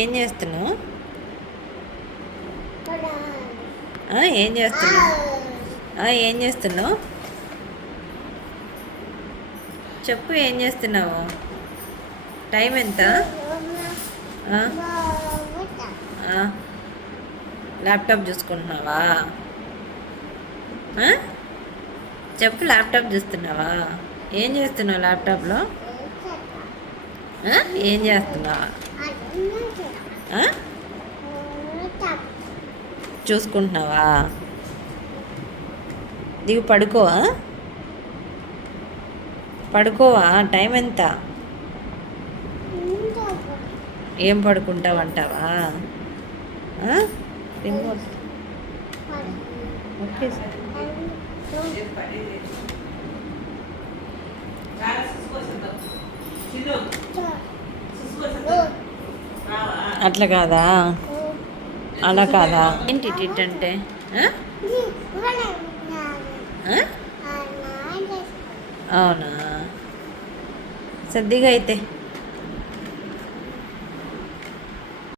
ఏం చేస్తున్నావు? ఏం చేస్తున్నావు? ఏం చేస్తున్నావు? చెప్పు, ఏం చేస్తున్నావు? టైం ఎంత? ల్యాప్టాప్ చూసుకుంటున్నావా? చెప్పు, ల్యాప్టాప్ చూస్తున్నావా? ఏం చేస్తున్నావు ల్యాప్టాప్లో? ఏం చేస్తున్నావా? చూసుకుంటున్నావా? దిగు, పడుకోవా? పడుకోవా? టైం ఎంత? ఏం పడుకుంటావంటావా? ఓకే. అట్లా కాదా? అలా కాదా? ఏంటి టిట్ అంటే? అవునా? సర్దిగా అయితే